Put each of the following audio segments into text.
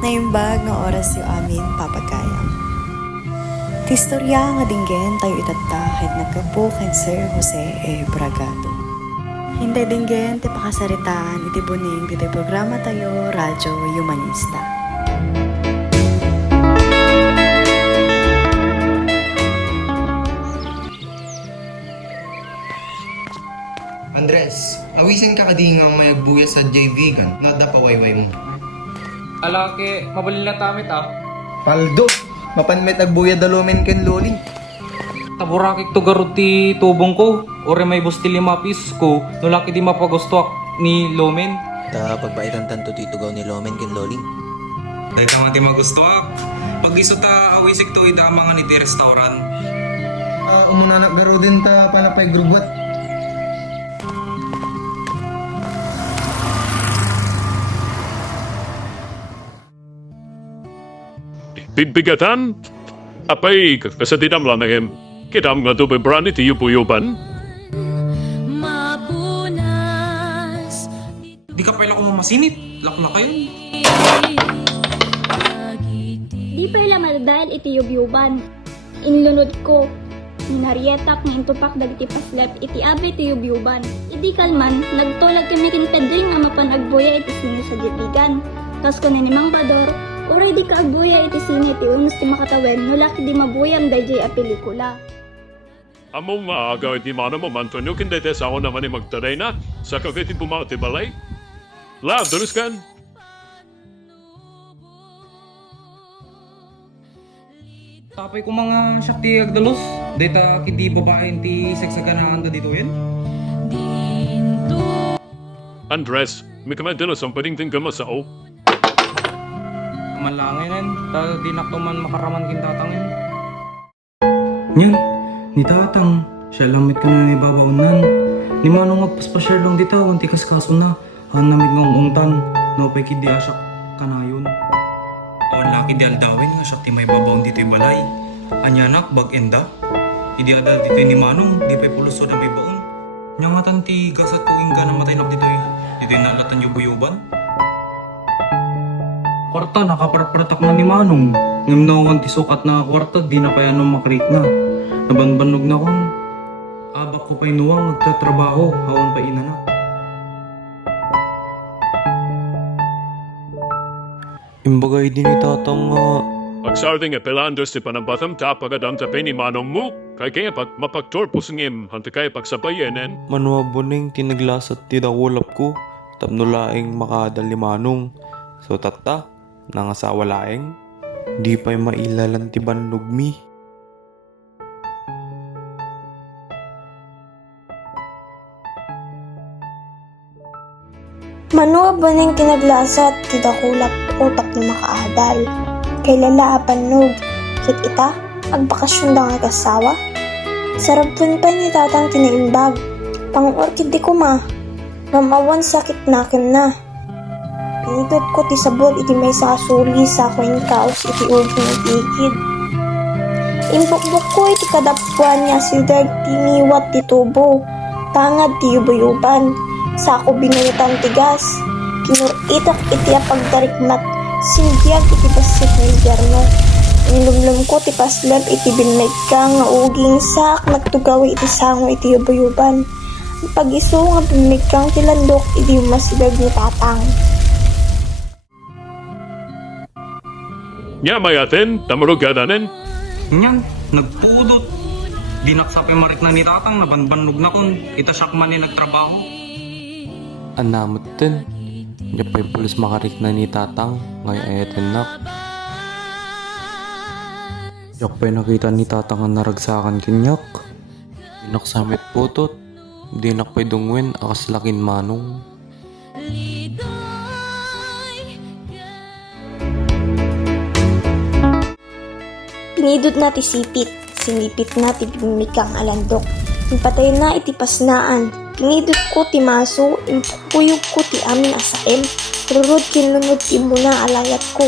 Naimbag nga oras yu amin papagayam. Ti istorya nga dinggen tayo itatta kahit nagkapo kay Sir Jose E. Bragado. Hindi dinggen ti pakasaritaan iti buning iti programa tayo Radyo Humanista. Andres, awisin ka kadi nga mayagbuya sa J-Vegan na dapawayway mo. Alake, mabalil na tamit Paldo, mapanmet agbuya dalumen ken loli. Taburakik to garod ti tubong ko. Ore may busti 5 pisos ko. Nulaki di mapagustuak ni Lomen. Ta pagbaitan tanto titugaw ni Lomen ken Loling. Dahil ka man ti magustuak. Pag iso ta awisik to ita mga ni ti restaurant. Umunanak garo din ta palapay grubat. Bibigatan? Apay, kasadidam lang na kitam nga to bebrani ti yupo-yuban? Di ka pala ko mamasinit. Laklak kayo. Di pala madadahil iti yubyuban. Inlunod ko. Ninaryetak na hintupak dagiti paslep iti abe iti yubyuban. Idi kalman, nagtulag kami kinitadring nga mapanagbuya iti sini sa jibigan. Tas ko na ni Mang Bador, oray di ka agbuya iti sini iti unos ti makatawen, nulaki di mabuyang dayjay a pelikula. Among maaagaw iti mana mo Antonio, kindete sa ako naman ay magtaray na sa kakiti bumao ti balay. La, dulis kan? Tapay ko mga siyak ti agdalos. Data kiti babae ti seksaganaan da dito yan. Andres, may kamadilos ang pading tinggama sa o. Malanginan, ta di naktuman makaraman kintatangin. Nyan, ni tatang, siya lamit ka na ni babaunan. Ni manong magpaspasyar lang dito, wanti kaskaso na. Hanamig ng ungtan, no pay kidi asyak kanayon. Awan laki di aldawin nga siyak ti may babaon dito balay. Anyanak, bag enda. Idi adal dito ni manong, di pay puluso na may baon. Nyangatan ti gasat tuwing ka namatay nak dito dito yung nalatan yung buyuban. Kwarta, nakaparpratak na ni Manong. Ngam na akong tisukat na kwarta, di na pa yan makrik na. Nabanbanog na akong. Abak ko pa'y nuwang, nagtatrabaho, hawan pa ina na. Imbagay din ni tatang nga. Agsarding e pelanders ti panabatam tapagadam tapay ni manong mo. Kay kaya pag mapagtorpos ngim, hanta kaya pagsabayenen. Manwa buning tinaglasat ti dakulap ko. Tapnulaing makadal ni Manong. So tata, nangasawa laeng. Di pa'y mailalan ti banlugmi. Manua ba ning kinaglasat ti dakulap utak ni makaadal? Kay lalaapan nog, kit ita, agbakasyon da nga kasawa? Sarap pun pa ni tatang tinaimbag, pang-orkid di ko ma, ngamawan sakit nakin na. Pinidot ko ti sabol iti may sakasuli sa aking kaos iti uging itigid. Imbukbuk ko iti kadapuan niya sildag tiniwat ti tubo, tangad ti yubayuban, sa ako binayatan tigas, kinuritak iti apagdarikmat, sindyag iti pasit ni Jarno. Inlumlum ko ti paslab iti binmeg ka nga uging sak nagtugaw iti sango iti yubayuban. Pag-iso nga binmeg kang tilandok iti masidag ni tatang. Nya mayaten, tamurugadanen. Nyan, nagpudot. Di naksapi marik na ni tatang, nabanbanog na kun. Ita siyak man ni nagtrabaho. Anamot din. Di pa'y pulis makarik na ni tatang. Ngay ayatin nak. Yak pa'y nakita ni tatang ang naragsakan kinyak. Dinak samit putot. Dinak pa'y dungwin akas lakin Manong. Pinidot na ti sipit, sinipit na ti bimikang alandok. Impatay na iti pasnaan, pinidot ko ti maso, impukuyog ko ti amin asaem, rurod kinlunod ti muna alayat ko.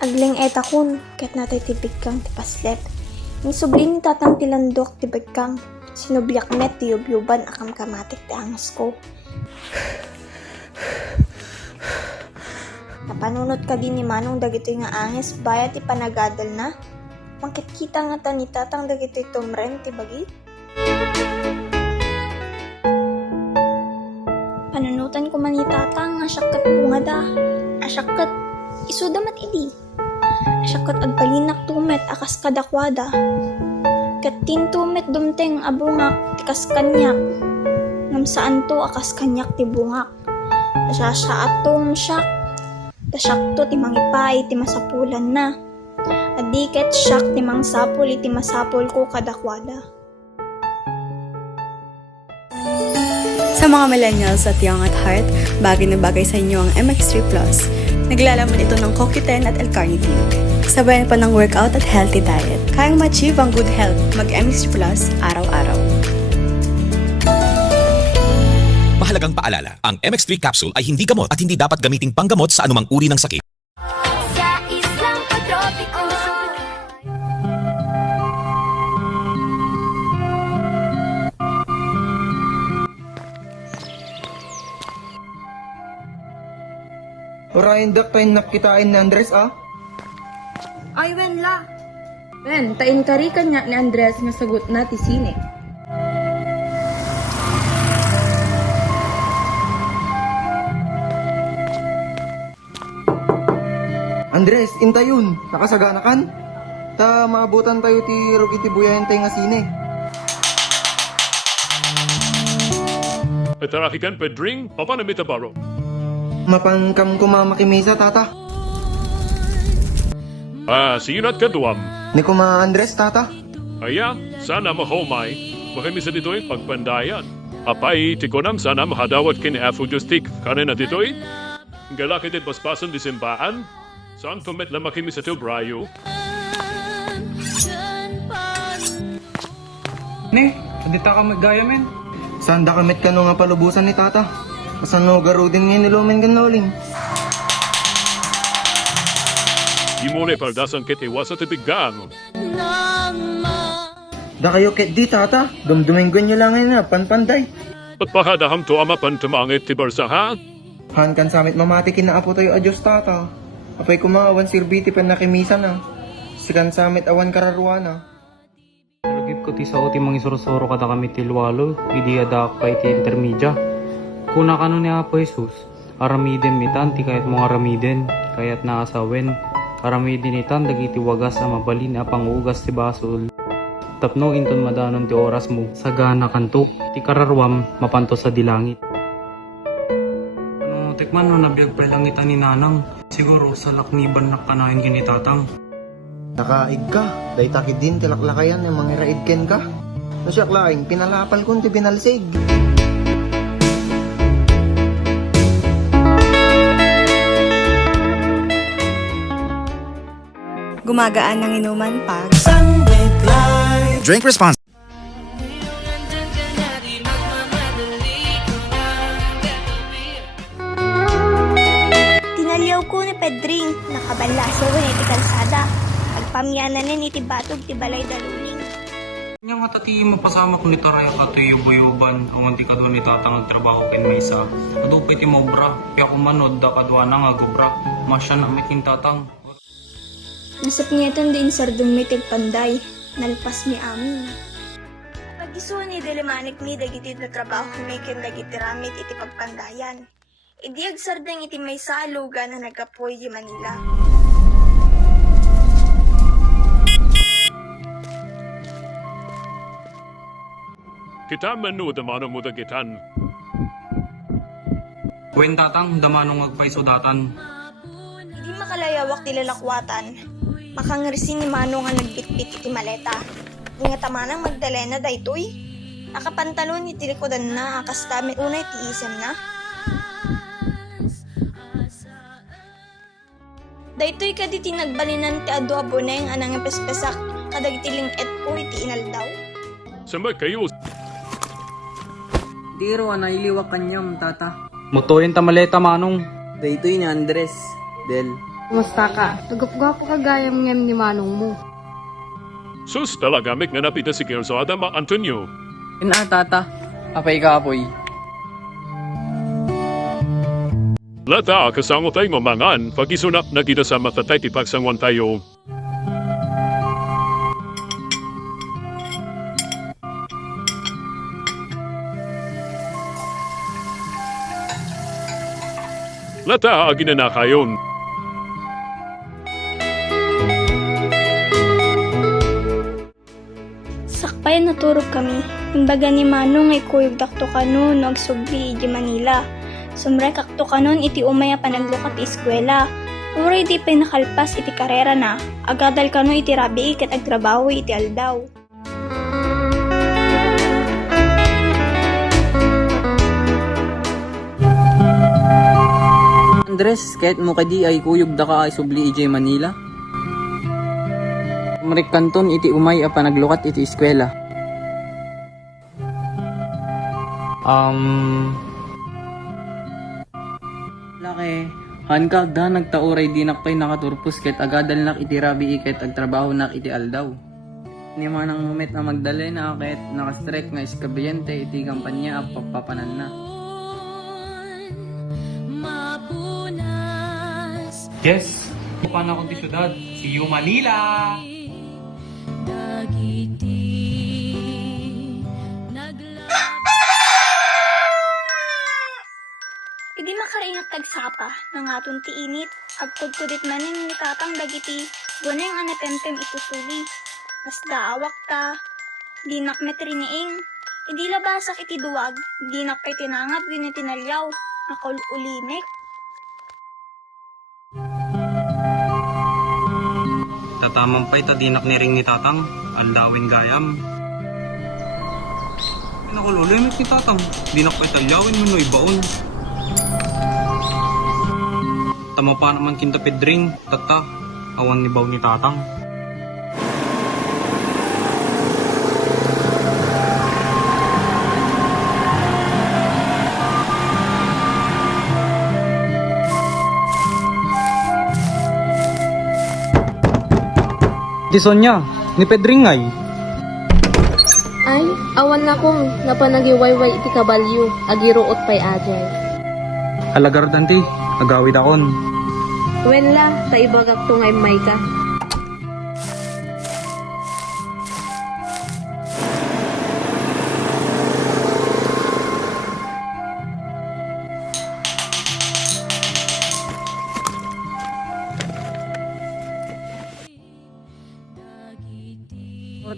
Agling etakon, ket natay ti bigkang ti paslep. Ni subli ni tatang tilandok ti bigkang, Sinubyak met tiyubyuban akam kamatik ti angas ko. Napanunot ka din ni Manong dagitoy nga angis bayat ti panagadal na. Mangkit-kita nga ta ni tatang dagitoy tumren ti bagi. Panunutan ko man ni tatang nga syakat bunga da. Asyakat isudamat idi. Asyakat agpalinak tumet akas kadakwada. Katin tumet dumteng abungak tikas kanyak. Ngam saan to akas kanyak ti bungak. Asya atong syak. Tasyak to ti mangipay ti masapulan na. Adiket syak ti mangsapul iti masapul ko kadakwada. Sa mga millennials at young at heart, bagay na bagay sa inyo ang MX3 Plus. Naglalaman ito ng CoQ10 at L-carnitine. Sabayan pa ng workout at healthy diet. Kayang ma-achieve ang good health, mag-MX3 Plus araw-araw. Mahalagang paalala, ang MX3 capsule ay hindi gamot at hindi dapat gamiting panggamot sa anumang uri ng sakit. Orayin dak tayo nakitain ni Andres Ay, wen la. Wen, tain kari kanya ni Andres nga sagot na ti sine. Andres, intayun. Nakasagana kan? Ta maabutan tayo ti rugiti buyayan tayo nga sine. Petarakikan Pedring, papanamita baro. Mapangkam ko mamakimesa, tata. See you not kaduam. Ni kuma Andres, tata. Aya, sana mahomay. Makimisa dito'y pagpandayan. Apay, tikonam sana mahadawat kin afudustik kanina dito'y. Galakit at paspasan di simbaan. Saan tumet lang makimisa to brayo? Ne, adita ka maggaya men. Saan da kamit ka no nga palubusan ni tata? Asan no garudin ngayon ni Lomen kan Loling? Di mo na paldasan kit iwasa tibiggang. Da kayo ket di tata, dumduminggon nyo lang ngayon na, panpanday. At pakadaham to ama pantumangit ti barsaha. Han kan samit mamatikin na apo tayo adyos tata. Apay kumawan sirbiti pan nakimisa na. Sikan samit awan kararwana. Nalagip ko ti sao ti mangisurusuro kada kami ti luwalo, idi adak pa iti intermedia. Kuna kano ni Apo Jesus, aramiden mitan ti kayat mong aramiden, kayat naasawen, aramiden itan dagiti wagas a mabalin a pangugas ti basol. Tapno inton madanon ti oras mo, sagana kanto, ti kararwam mapanto sa dilangit. Tikman no nabiyag pa langitan ni Nanang, siguro sa lakniban na kanain kinitatang. Nakaig ka, day takid din tilaklakayan yung mga raidken ka. Nasyak laing, pinalapal kun ti binalsig. Gumagaan ng inuman pag Drink response. Tinaliyaw ko ni Pedring, nakabalaso ko iti kalsada. Pagpamyanan ni iti batog ti balay daluling. Nya nga tati mapasama ko ni Taraya ka ti yubo-yuban, ang ti kadwa ni tatang nagtrabaho ken maysa. Ado pa iti maubra, kaya kumanod da kadwa na nga gubra, masya na miting tatang. Nasap niyaton din sardong mitig panday, nalpas mi amin. Pagiso ni dilimanik mi dagiti na trabaho mi ken dagiti ramit iti pagpandayan. Idiag sardang iti may saluga na nagapoy di Manila. Kita manu damano mo dagitan. Wen tatang, damanong magpaiso datan. Hindi makalayawak ti lalakwatan. Makangrisi ni Mano nga nagbitbit iti maleta. Di nga tamanang Magdalena daytoy. Nakapantalon iti likodan na, kasta may unay ti isem na. Daytoy ka di tinagbalinan ti adu aboneng anang pespesak kadag iti lingket ko iti inaldaw. Sama kayo. Diro na iliwak kanyam, tata. Mutuin tamaleta manong. Daytoy ni Andres, Del. Kumusta ka? Nagupgwapo ka gayam ngem ni manong mo. Sus talagamik nga napita si Kirsada ma Antonio. Tata, apay ka apoy. Lata, kasama tayo mamangan. Pag-isunap na kita sa matatay tipagsangwan tayo. Lata, agin na kayon. Sakpay naturog kami. Imbaga ni Manong ay kuyog dakto kanon no agsubli iti Manila. Sumrek akto kanon iti umaya panaglukat ti eskwela. Uray di pa nakalpas iti karera na. Agadal kano iti rabi ket agtrabaho iti aldaw. Andres, kahit mo kadi ay kuyog da ka ay subli ijay Manila. Umrek kanton iti umay a panaglukat iti eskwela. Laki, hankag da nagtauray di nakpay nakaturpos kahit agadal nak iti rabi kahit agtrabaho nak iti aldaw. Ni manang moment na magdalay na kahit nakastrek nga iskabiyente iti kampanya at pagpapanan na. Yes! Paano akong di syudad? See you Manila! Idi makaraingat tagsapa ng aton ti init. Agkudkudit manin ni tatang dagiti. Guneng anepemtem itusuli. As daawak ta. Dinak metriniing. Idi labasak iti duwag. Dinak pa'y tinangad wini tinalyaw. Nakol ulimek. Tatamang pa'y tadinak ni ring ni tatang. Ang lawing gayam. Nakululimit ni tatang. Dinak pa'y talyawin mo no ibaon. Tama pa naman kinta pedring. Tata. Awan ni baw ni tatang. Di Sonya, ni Pedring ay. Ay, awan na kong napanagiwayway iti kabalyo, agiruot pa'y ajay. Alagardan ti, agawid akon. Wenla, ta ibagak to ngay may ka.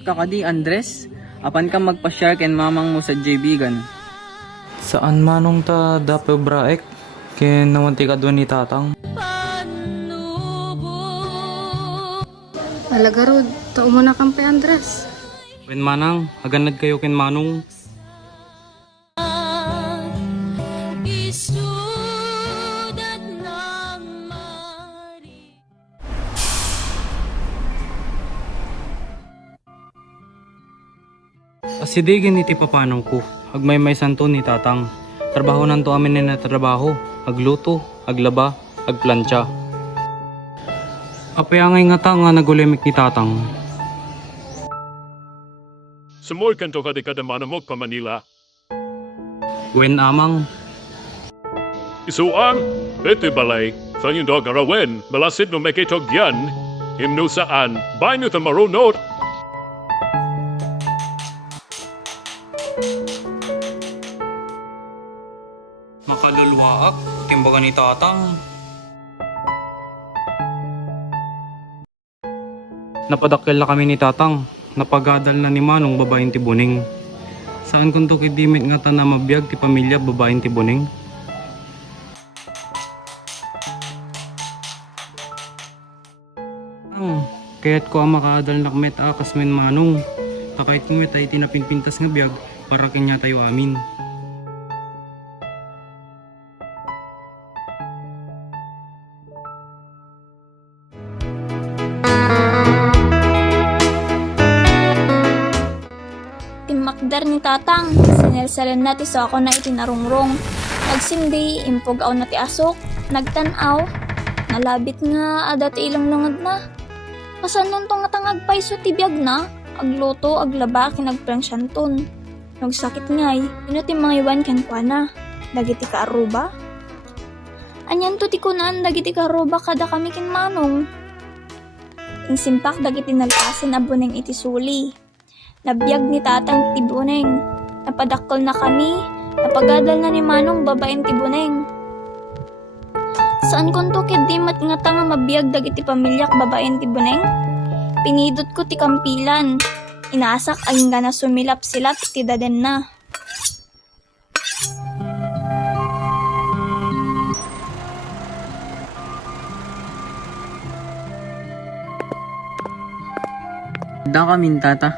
Kakadi Andres, apan ka magpa-share ken mamang mo sa Jbigan. Saan manong ta dape braek? Ken nawanti ka doon ni tatang. Alagarod, tao mo na kang Andres. Wen manang, aganad kayo ken manong. Asidegin iti papanong ko, agmay may santo ni tatang. Trabaho nanto amin na trabaho, agluto, aglaba, agplantsa. Apayangay nga ta nga nagulimik ni tatang. Sumoy kanto ka di kadamana mo pa Manila. Wen amang, Isuang, iti balay, fanyong dog arawen, malasid no mekitog yan, himno saan, bayo ta marunot. makaluluwaak, timbaga ni tatang. Napadakkel na kami ni tatang, napagadal na ni manong babaeng ti Buning. Saan kung to kidimit nga ta na mabiyag ti pamilya babaeng ti Buning? Kaya't ko ang makaadal na kmet akas men manong. Pakait mo tayo tinapinpintas nga biyag para kanya tayo amin. Timakdar ni tatang, sinelsalan nati so ako na itinarungrong. Nagsimbi, impog aw na ti asok, nagtanaw, nalabit nga adat ilang lungad na. Pasan nun tong natang agpaiso ti biyag na, agluto, aglaba, kinagpransyanton. Nagsakit ngay, inuti mga iwan kan kwa na. Dagiti ka aruba? Anyan to ti kunaan dagiti ka aruba kada kami kin manong. Insimpak dagiti nalpasin abuneng iti suli. Nabiyag ni tatang tibuneng. Napadakkel na kami. Napagadal na ni manong babaeng tibuneng. Saan konto di mat nga tanga mabiyag dagiti pamilyak babaeng tibuneng? Pinidot ko ti kampilan. Inaasak ay nga na sumilap-silap ti daden na. Da kami tata,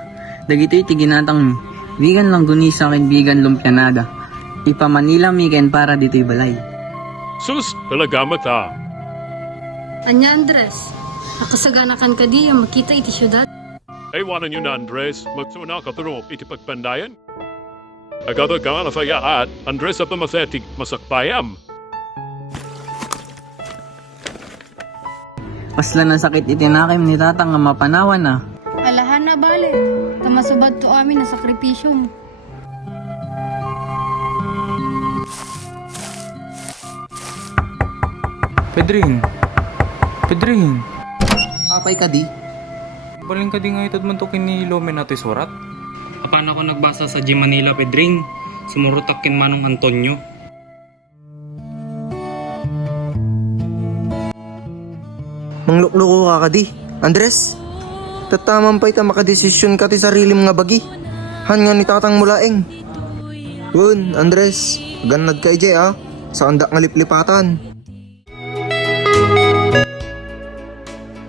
dagito'y tiginatang mi. Bigan lang guni sa akin bigan lumpyanada. Ipa Manila miken para dito'y balay. Sus, talaga mata. Anya Andres, nakasaganakan ka di ang makita iti syudad. Ay, wanan yun na, Andres. Magsuna ka pero iti pagpandayan. Agada ka na fayaat, Andres at masetik masakpayam. Pasla na sakit itinakim ni tatang nga mapanawan na. Alahan na bale, tamasubad to amin na sakripisyo mo. Pedring! Pedring! Apay ka di. Baling ka di nga itad man to kini Lomen natin surat? Apan ako nagbasa sa G Manila, Pedring. Sumurutak kin Manong Antonio. Manglukloko ka di. Andres, tataman pa ita makadesisyon ka ti sarili mga bagi. Han nga ni tatang mulaeng. Wun, Andres, ganad ka ije sa andak nga liplipatan.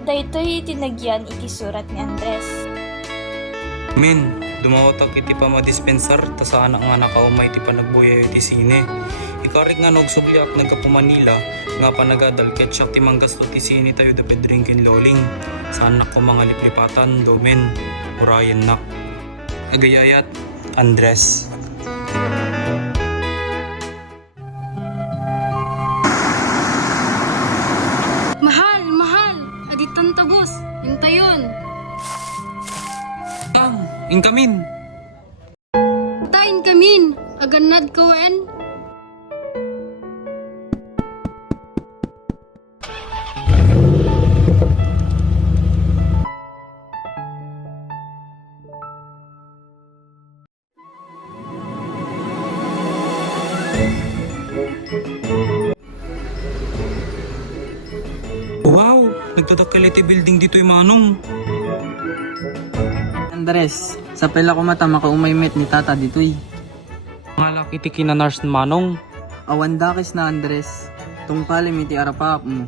Daytoy tinagyan iti surat ni Andres. Min, dumawatak iti pa madispensar ta sa anak nga nakaumay iti panagbuya iti sine. Ikarik nga nagsubliak nagkapumanila nga panagadal ket siya ti manggasto ti sine tayo da Pedring kin Loling. Sa anak ko mga liplipatan, domen, urayan nak. Agayayat, Andres. Mahal, aditan tabos, hintayon. Inkamin! Tain kamin, aganad kawen. Wow! Nagtadakkel iti building dito yung Manong. Andres, sa pela ko mata makaumaymit ni tata dito'y. Mga laki ti kinanars ni Manong. Awan dakis na Andres, tungpalim iti arapap mo.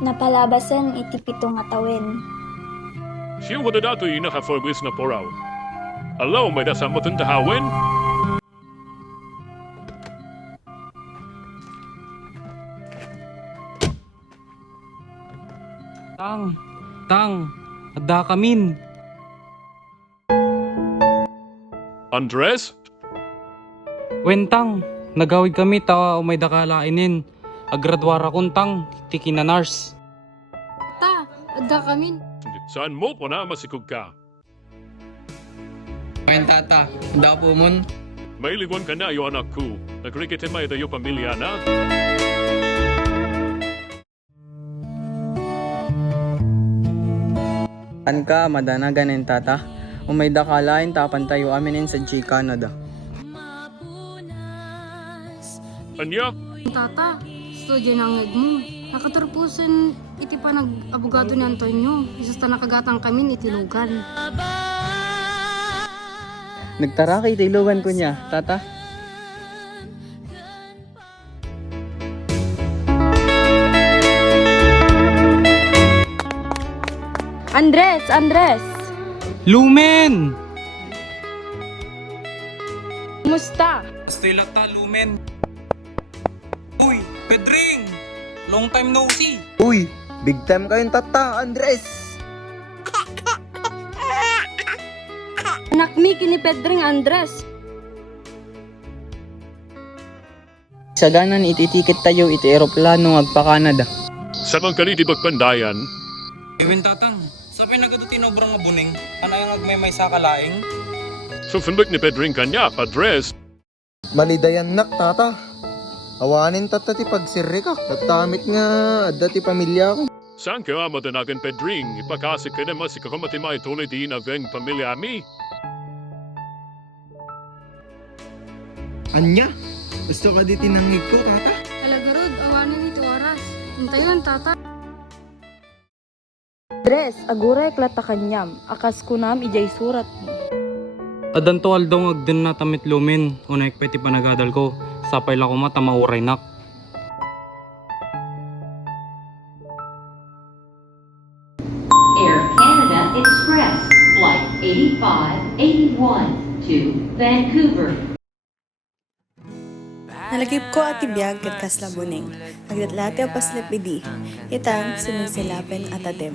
Napalabasan iti pitong atawen. Siya wala dato yung nakaforwis na poraw. Alaw, may dasang matandahawin? Tang, adda kamin. Andres? Wentang, nagawid kami tawa umay dakalainin. Agradwara kuntang, ti kinanars. Ta, adda kamin. Saan mo po na masikog ka? Ayun tata, daw po mon. May liwan ka na yung anak ko. Nagrikitin may dayo pamilya na. Anka, madana ganin tata. Umay dakalain tapan tayo aminin sa G Canada. Anya? Tata, studio ng ngeg mo. Nakaturpusan iti pa nag-abogado ni Antonio. Isas ta nakagatang kami itilugan. Nagtara kay tilugan ko niya, tata. Andres! Lumen! Musta? Still ta, Lumen. Uy, Pedring! Long time no see. Uy, big time kayong tata, Andres. Anak mi kini Pedring Andres. Sa ganan ititikit tayo iti eroplano agpa Canada. Sa mga kaniti pagpandayan, Ewin tatang, sa pinagado tinobrang nga buning, anay ang agmay sa kalaing? so funbik ni Pedring kanya, padres, Malidayan nak, tata. Awanin tata ti pagsirri ka. Tatamit nga, dati pamilya ko. saan ka matanagan Pedring, ipakasik ka naman si kakamatimay tuloy di na veng pamilya mi. Anya? Gusto ka di tinangig ko, tata? Talaga rod, awanan ito oras. Hintayon, tata. Dres, aguray klata kanyam. Akas ko nam ijay surat mo. Adanto aldong agdan na tamit lumin, unay peti panagadal ko, sapay la ko mata mauray nak. Air Canada Express, Flight 8581 to Vancouver. Nalagip ko at ibiyag kat kaslabuning. Nagdatlati ang paslap idi. Itang sumisilapen at adem.